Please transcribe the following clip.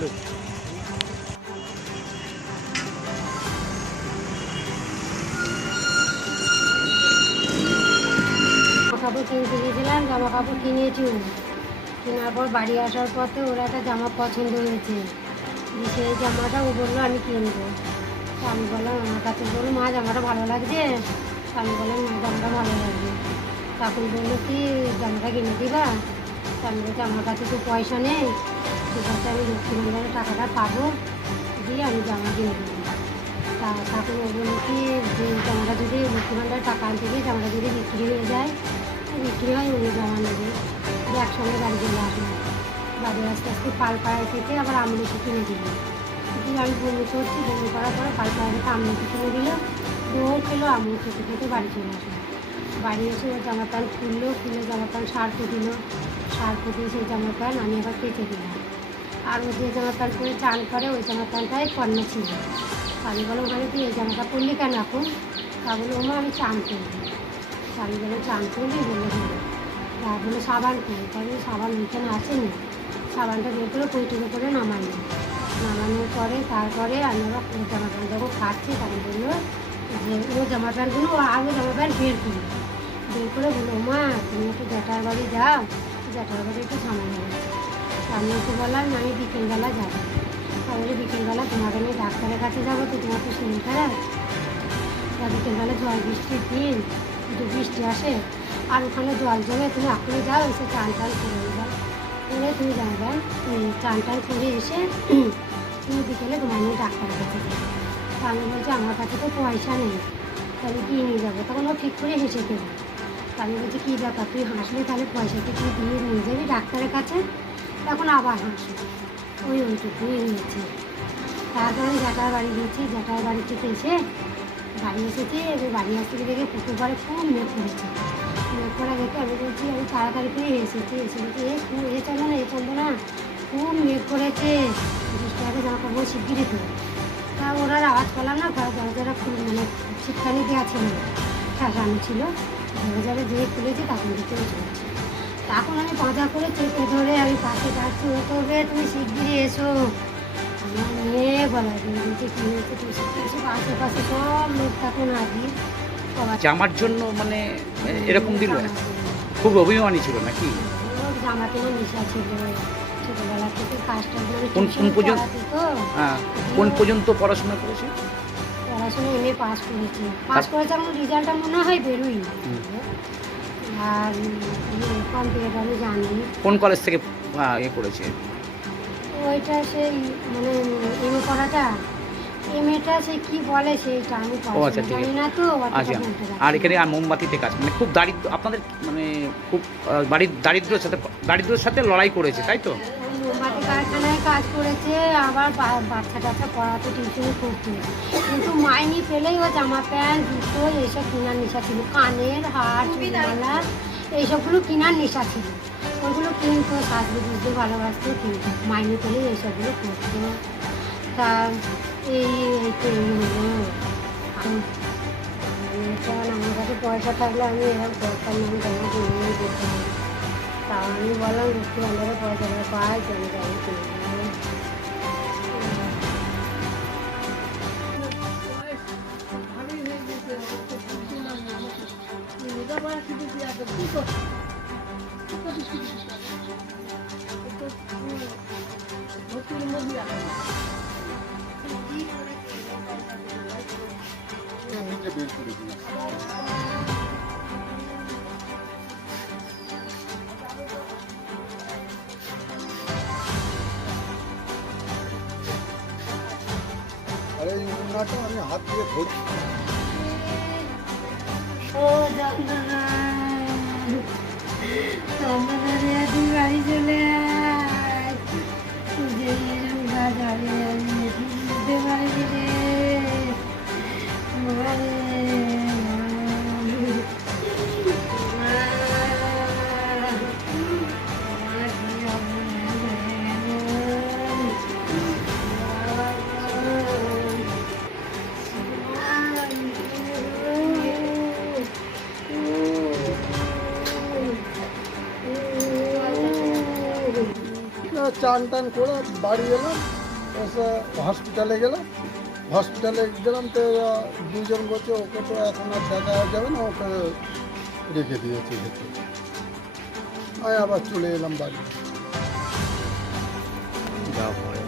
জামা কাপড় কিনতে গিয়েছিলাম জামা কাপড় কিনেছি কেনার পর বাড়ি আসার পথে ওর একটা জামা পছন্দ হয়েছে। সেই জামাটা ও বলল, আমি কিনবো। আমি বললাম, আমার কাছে বলল, মা, জামাটা ভালো লাগছে? আমি বললাম মা জামাটা ভালো লাগছে। তখন বলল, কি জামাটা কিনে দিবা? আমি বলছি আমার কাছে তো পয়সা নেই। আছে আমি লক্ষ্মী ভাণ্ডারের টাকাটা পাবো, দিয়ে আমি জামা কিনে দেবো। তা ও বলল কি, যে জামাটা যদি লক্ষ্মী ভাণ্ডার টাকা আনতে গিয়ে জামাটা যদি বিক্রি হয়ে যায় বিক্রি হয় অন্য জামা নেবে। একসঙ্গে বাড়ি চলে আসলাম। বাড়ি আস্তে আস্তে পালপাড়ায় থেকে আবার আমলকি কিনে দিল। দিয়ে আমি বমি করছি, বমি করার পরে পালপাড়া থেকে আমলকি কিনে দিল। দৌড় খেলো আমল খেতে খেতে বাড়ি চলে আসলাম বাড়ি এসে ও জামা প্যান্ট খুললো, খুলে জামা প্যান্ট সার্ফে দিল সার্ফে দিয়ে সেই জামা প্যান্ট আমি আবার কেটে দিলাম। আর ও যে জামা প্যান্ট পরে চান করে, ওই জামা প্যান্টটাই পণ্য ছিল। আমি বললাম ওখানে তুই এই জামাটা পরলি কেন এখন? তা বলে, ওমা, আমি চান করবি আমি বলে, চান করবি বলে দিল তা বলে, সাবান করি তাহলে সাবান ওইখানে আসেনি সাবানটা বের করে পৈটুকে করে নামাইনি নামানোর পরে তারপরে আমি আবার ওই জামা প্যান্ট যখন খাচ্ছি তাই বলল যে, ও জামা প্যান্টগুলো, ও আগে জামা প্যান্ট বের করি বের করে বলল মা তুমি একটু জ্যাঠার বাড়ি যাও। জ্যাঠার বাড়ি একটু নেবে। তা আমি ওকে বললাম আমি বিকেলবেলা যাব। তাহলে বিকেলবেলা তোমাকে নিয়ে ডাক্তারের কাছে যাব তো, তোমার তো শরীর খারাপ? তা বিকেলবেলা জল বৃষ্টির দিন, একটু বৃষ্টি আসে, আর ওখানে জল জমে তুমি আপনি যাও, এসে চান টান করে যাও। করে তুমি যাবে চান টান করে এসে তুমি বিকেলে তোমার নিয়ে ডাক্তারের কাছে যাবে আমি বলছি, আমার কাছে তো পয়সা নেই, তাহলে কি নিয়ে যাব। তখন ও ঠিক করে হেসে দেবে আমি বলছি, কী ব্যাপার? তুই হাসলে তাহলে পয়সাটা তুই দিয়ে নিয়ে যাবি ডাক্তারের কাছে? তখন আবার হাসি। ওই ওইটুকুই নিয়েছে। তারপরে জ্যাঠার বাড়ি গিয়েছি। জ্যাঠার বাড়ি থেকে এসে বাড়ি এসেছি। এবার বাড়ি আসতে দেখে পুকুর পাড়ে খুব মেঘ পড়েছে মেঘ পড়া দেখে আমি বলছি, আমি তাড়াতাড়ি করে এসেছি, এসে বলছি, এ এ চলো না, এ চলবো না। খুব মেঘ পড়েছে বৃষ্টি আগে জামা কাপড় শিগগিরই তো তা ওরা আওয়াজ পেলাম না দরজাটা খুব মানে ছিটকানি দেওয়া ছিল ঠেসানো ছিল। দরজাটা যেয়ে খুলেছি তখন দিতে চলছে তখন আমি পাঁজা করে চেপে ধরে আমি পাশে ডাকছি ও তবে তুমি শিগগিরই এসো। আমার মেয়ে দিয়ে বলছে কী হয়েছে তুমি শিগগিরি এসো আশেপাশে সব লোক তখন আগে জামার জন্য মানে এরকম দিল? খুব অভিমানী ছিল নাকি? ওর জামা কেনা নেশা ছিল ছোটোবেলা থেকে কাজটা কোন- পর্যন্ত? হ্যাঁ কোন পর্যন্ত পড়াশোনা করেছে? পড়াশোনা এমএ পাস করেছি। পাস করেছে আমার রেজাল্টটা মনে হয় বেরোই। আর কম্পিউটার আমি জানি কোন কলেজ থেকে ইয়ে করেছে ওইটা সেই মানে এমএ করাটা এমএটা সে কি বলে সেইটা আমি ও আচ্ছা, ঠিক আছে। না তো আচ্ছা। আর এখানে আর মোমবাতিতে কাজ মানে খুব দারিদ্র আপনাদের মানে খুব বাড়ির দারিদ্রের সাথে দারিদ্রের সাথে লড়াই করেছে তাই তো? কারখানায় কাজ করেছে, আবার বাচ্চা টাচ্চা পড়াতে টিউশনি করতে কিন্তু মাইনি পেলেই ও জামা প্যান্ট, জুতো এইসব কেনার নেশা ছিল। কানের হার চুড়িমালা এইসবগুলো কেনার নেশা ছিল। ওইগুলো কিনতো সাজতে বুঝতে ভালোবাসতো, কিন্তু মাইনি পেলেই এইসবগুলো করতো। তা এই আমার কাছে পয়সা থাকলে আমি এরকম করতাম না আমি জামা কিনে তা আমি বললাম লক্ষ্মী ভান্ডারে পয়সা তো আমি। যাব দেবো। উন্নাটা আমি হাত দিয়ে ধরি তুই বাড়ি চান টান করে বাড়ি এলাম, এসে হসপিটালে গেলাম। হসপিটালে গেলাম তো দুজন বলছে, ওকে তো এখন আর দেখা যাবে না, ওকে রেখে দিয়েছে আমি আবার চলে এলাম বাড়ি। পরে